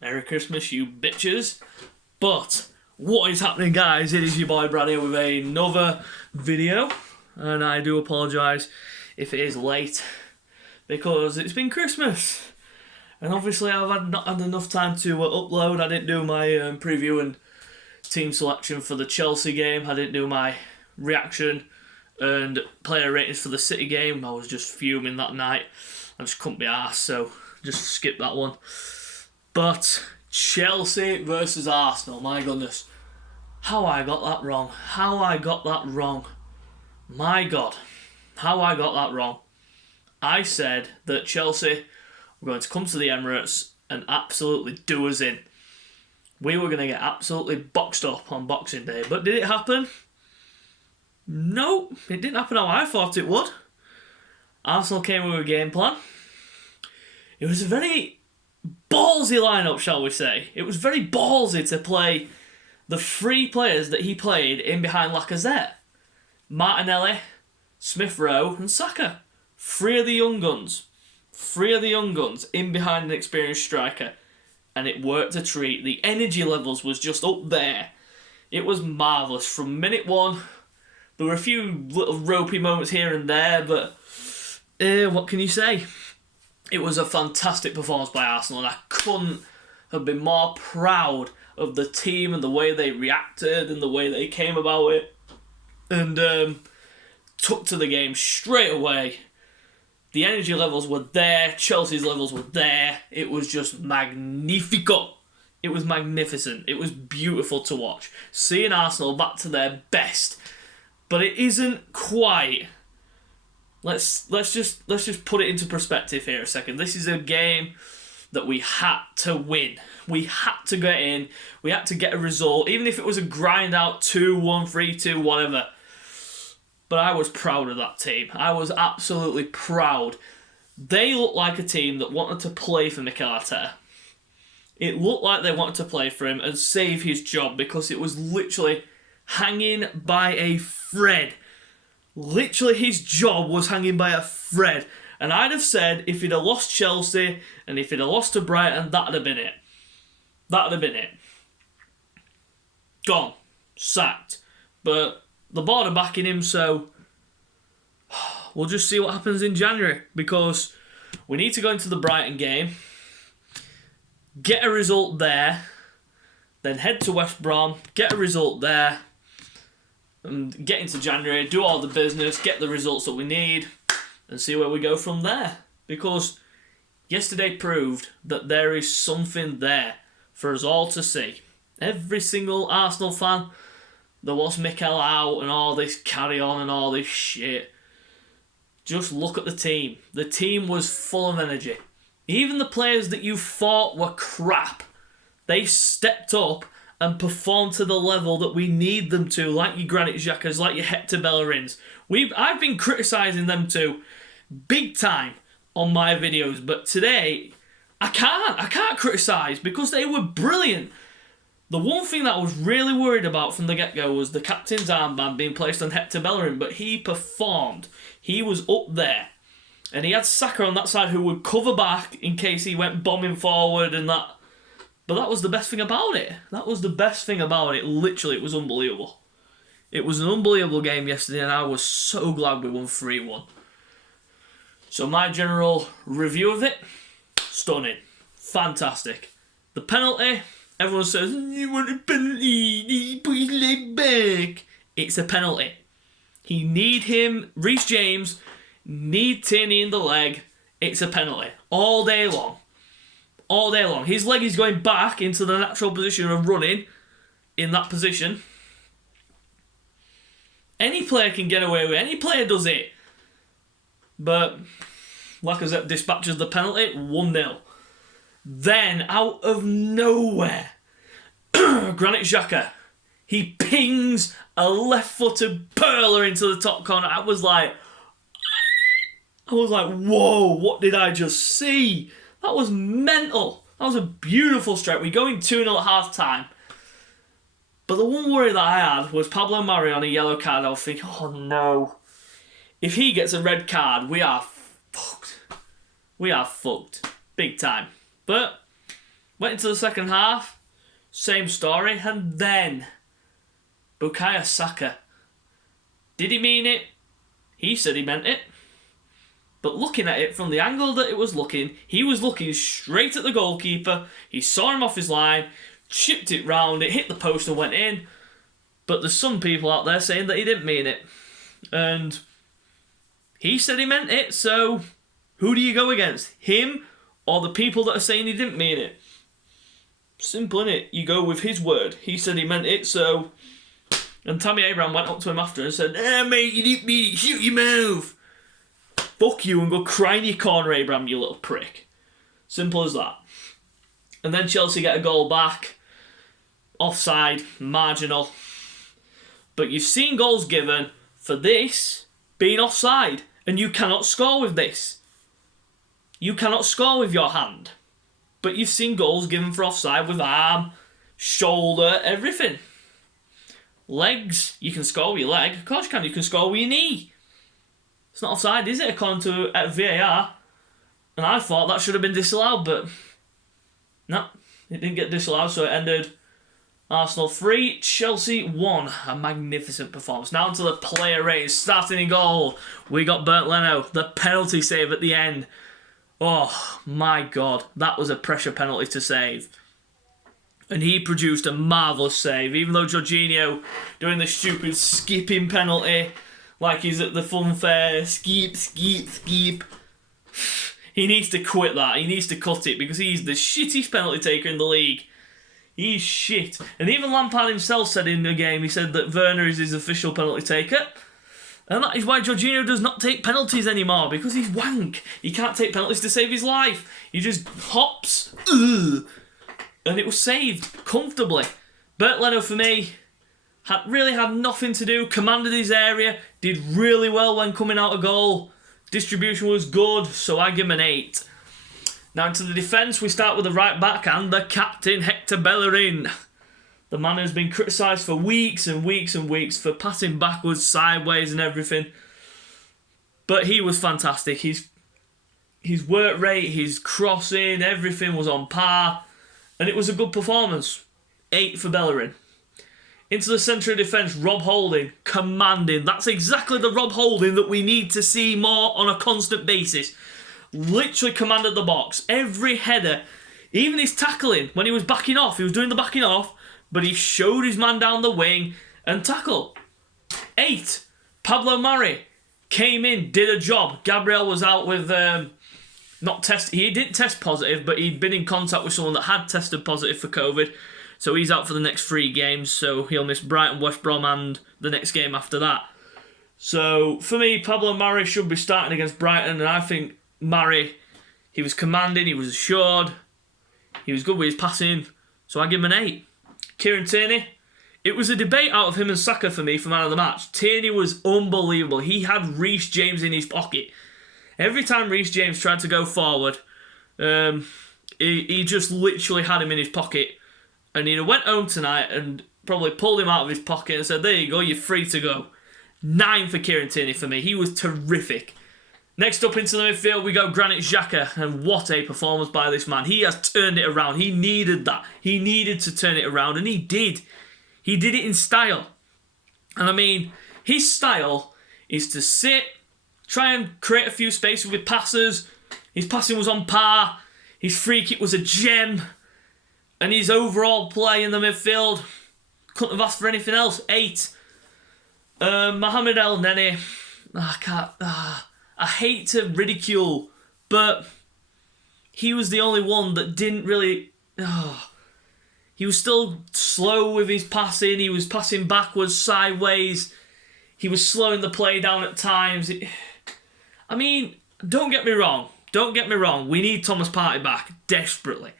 Merry Christmas, you bitches. But what is happening, guys? It is your boy Brad here with another video, and I do apologise if it is late because it's been Christmas, and obviously I've not had enough time to upload. I didn't do my preview and team selection for the Chelsea game. I didn't do my reaction and player ratings for the City game. I was just fuming that night. I just couldn't be arsed, so just skip that one. But Chelsea versus Arsenal, my goodness. How I got that wrong. My God. How I got that wrong. I said that Chelsea were going to come to the Emirates and absolutely do us in. We were going to get absolutely boxed up on Boxing Day. But did it happen? No, it didn't happen how I thought it would. Arsenal came with a game plan. It was a very ballsy lineup, shall we say. It was very ballsy to play the three players that he played in behind Lacazette. Martinelli, Smith Rowe and Saka. Three of the young guns in behind an experienced striker. And it worked a treat. The energy levels was just up there. It was marvellous. From minute one, there were a few little ropey moments here and there, but what can you say? It was a fantastic performance by Arsenal, and I couldn't have been more proud of the team and the way they reacted and the way they came about it, and took to the game straight away. The energy levels were there, Chelsea's levels were there. It was just magnifico. It was magnificent. It was beautiful to watch. Seeing Arsenal back to their best, but it isn't quite. Let's just put it into perspective here a second. This is a game that we had to win. We had to get in. We had to get a result, even if it was a grind out 2-1, 3-2, whatever. But I was proud of that team. I was absolutely proud. They looked like a team that wanted to play for Mikel Arteta. It looked like they wanted to play for him and save his job, because it was literally hanging by a thread. Literally, his job was hanging by a thread. And I'd have said, if he'd have lost Chelsea and if he'd have lost to Brighton, that'd have been it. That'd have been it. Gone. Sacked. But the board are backing him, so we'll just see what happens in January. Because we need to go into the Brighton game, get a result there, then head to West Brom, get a result there, and get into January, do all the business, get the results that we need, and see where we go from there. Because yesterday proved that there is something there for us all to see. Every single Arsenal fan that wants Mikel out and all this carry on and all this shit, just look at the team. The team was full of energy. Even the players that you thought were crap, they stepped up and perform to the level that we need them to, like your Granit Xhakas, like your Hector Bellerins. I've been criticising them too, big time, on my videos, but today, I can't criticise, because they were brilliant. The one thing that I was really worried about from the get-go was the captain's armband being placed on Hector Bellerin, but he performed. He was up there. And he had Saka on that side who would cover back in case he went bombing forward and that. But that was the best thing about it. Literally, it was unbelievable. It was an unbelievable game yesterday, and I was so glad we won 3-1. So my general review of it, stunning. Fantastic. The penalty, everyone says, you want a penalty, he put his leg back. It's a penalty. He need him, Reece James, need Tierney in the leg. It's a penalty. All day long. All day long. His leg is going back into the natural position of running in that position. Any player can get away with it. Any player does it. But Lacazette dispatches the penalty, 1-0. Then, out of nowhere, Granit Xhaka, he pings a left-footed perler into the top corner. I was like, whoa, what did I just see? That was mental. That was a beautiful strike. We go in 2-0 at half-time. But the one worry that I had was Pablo Mari on a yellow card. I was thinking, oh no. If he gets a red card, we are fucked. Big time. But Went into the second half, same story, and then Bukayo Saka. Did he mean it? He said he meant it. But looking at it from the angle that it was looking, he was looking straight at the goalkeeper. He saw him off his line, chipped it round, it hit the post and went in. But there's some people out there saying that he didn't mean it. And he said he meant it, so who do you go against? Him or the people that are saying he didn't mean it? Simple, innit? You go with his word. He said he meant it, so... And Tammy Abraham went up to him after and said, mate, you didn't mean it, shoot your mouth. Fuck you and go cry in your corner, Abraham, you little prick. Simple as that. And then Chelsea get a goal back. Offside, marginal. But you've seen goals given for this being offside. And you cannot score with this. You cannot score with your hand. But you've seen goals given for offside with arm, shoulder, everything. Legs, you can score with your leg. Of course you can. You can score with your knee. It's not offside, is it, according to VAR? And I thought that should have been disallowed, but no, it didn't get disallowed, so it ended Arsenal 3, Chelsea 1. A magnificent performance. Now onto the player ratings. Starting in goal, we got Bernd Leno, the penalty save at the end. Oh my God, that was a pressure penalty to save. And he produced a marvellous save, even though Jorginho doing the stupid skipping penalty like he's at the fun fair, skip. He needs to quit that. He needs to cut it because he's the shittiest penalty taker in the league. He's shit. And even Lampard himself said in the game, he said that Werner is his official penalty taker. And that is why Jorginho does not take penalties anymore, because he's wank. He can't take penalties to save his life. He just hops. And it was saved comfortably. Bernd Leno, for me, really had nothing to do. Commanded his area. Did really well when coming out of goal. Distribution was good, so I give him an 8. Now into the defence, we start with the right back and the captain, Hector Bellerin. The man has been criticised for weeks and weeks and weeks for passing backwards, sideways and everything. But he was fantastic. His work rate, his crossing, everything was on par. And it was a good performance. 8 for Bellerin. Into the centre of defence, Rob Holding, commanding. That's exactly the Rob Holding that we need to see more on a constant basis. Literally commanded the box. Every header, even his tackling, when he was backing off, he was doing the backing off, but he showed his man down the wing and tackle. 8. Pablo Mari came in, did a job. Gabriel was out with... He didn't test positive, but he'd been in contact with someone that had tested positive for COVID. So he's out for the next 3 games. So he'll miss Brighton, West Brom and the next game after that. So for me, Pablo Mari should be starting against Brighton. And I think Mari, he was commanding, he was assured. He was good with his passing. So I give him an 8. Kieran Tierney. It was a debate out of him and Saka for me for man of the match. Tierney was unbelievable. He had Reece James in his pocket. Every time Reece James tried to go forward, he just literally had him in his pocket. And he went home tonight and probably pulled him out of his pocket and said, there you go, you're free to go. 9 for Kieran Tierney for me. He was terrific. Next up into the midfield, we go Granit Xhaka. And what a performance by this man. He has turned it around. He needed that. He needed to turn it around, and he did. He did it in style. And I mean, his style is to sit, try and create a few spaces with passes. His passing was on par. His free kick was a gem. And his overall play in the midfield, couldn't have asked for anything else. 8. Mohamed El Neni. I hate to ridicule, but he was the only one that didn't really... He was still slow with his passing. He was passing backwards, sideways. He was slowing the play down at times. I mean, don't get me wrong. We need Thomas Partey back. Desperately.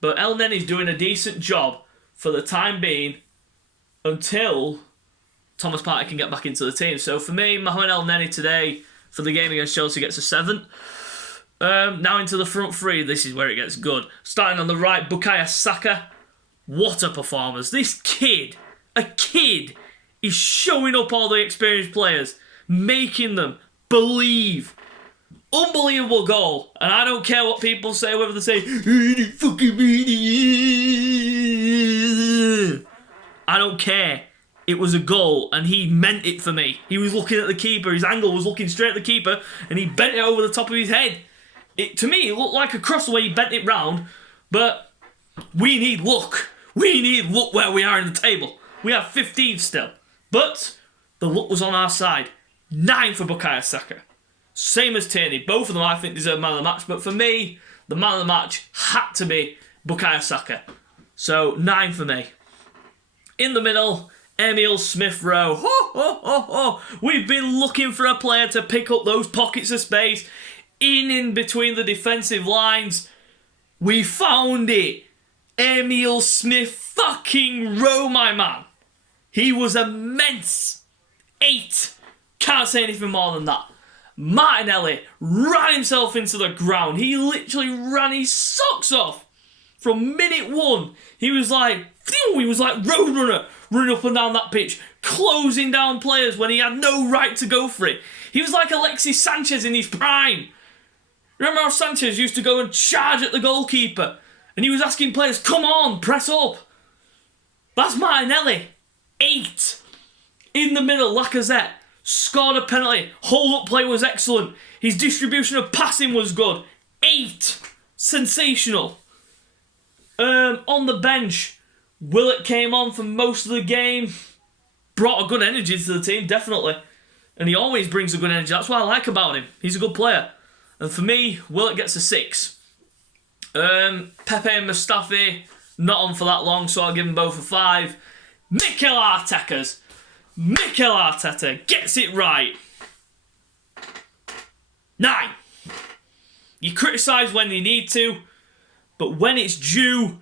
But El Neni's doing a decent job for the time being until Thomas Partey can get back into the team. So for me, Mohamed El Neni today for the game against Chelsea gets a 7. Now into the front 3, this is where it gets good. Starting on the right, Bukayo Saka. What a performance. This kid, is showing up all the experienced players, making them believe. Unbelievable goal. And I don't care what people say, whether they say, fucking idiot. I don't care. It was a goal, and he meant it for me. He was looking at the keeper. His angle was looking straight at the keeper, and he bent it over the top of his head. To me, it looked like a cross the way he bent it round, but we need luck. We need luck where we are in the table. We have 15 still. But the luck was on our side. 9 for Bukayo Saka. Same as Tierney. Both of them, I think, deserve man of the match. But for me, the man of the match had to be Bukayo Saka. So, 9 for me. In the middle, Emile Smith-Rowe. Ho, ho, ho, ho. We've been looking for a player to pick up those pockets of space in between the defensive lines. We found it. Emile Smith-Rowe, my man. He was immense. 8. Can't say anything more than that. Martinelli ran himself into the ground. He literally ran his socks off. From minute 1, he was like Roadrunner, running up and down that pitch, closing down players when he had no right to go for it. He was like Alexis Sanchez in his prime. Remember how Sanchez used to go and charge at the goalkeeper? And he was asking players, come on, press up. That's Martinelli. 8. In the middle, Lacazette scored a penalty. Hold-up play was excellent. His distribution of passing was good. 8. Sensational. On the bench, Willock came on for most of the game. Brought a good energy to the team, definitely. And he always brings a good energy. That's what I like about him. He's a good player. And for me, Willock gets a 6. Pepe and Mustafi, not on for that long, so I'll give them both a 5. Mikel Arteta gets it right. 9. You criticise when you need to, but when it's due,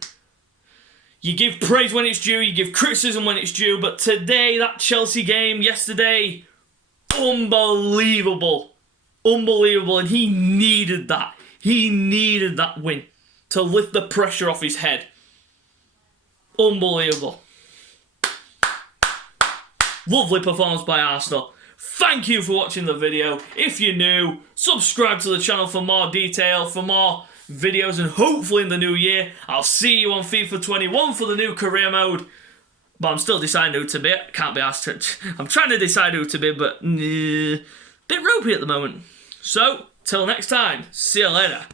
you give praise when it's due, you give criticism when it's due. But today, that Chelsea game yesterday, unbelievable. Unbelievable. And he needed that. He needed that win to lift the pressure off his head. Unbelievable. Lovely performance by Arsenal. Thank you for watching the video. If you're new, subscribe to the channel for more detail, for more videos, and hopefully in the new year, I'll see you on FIFA 21 for the new career mode. But I'm still deciding who to be. Can't be asked. I'm trying to decide who to be, but bit ropey at the moment. So, till next time, see you later.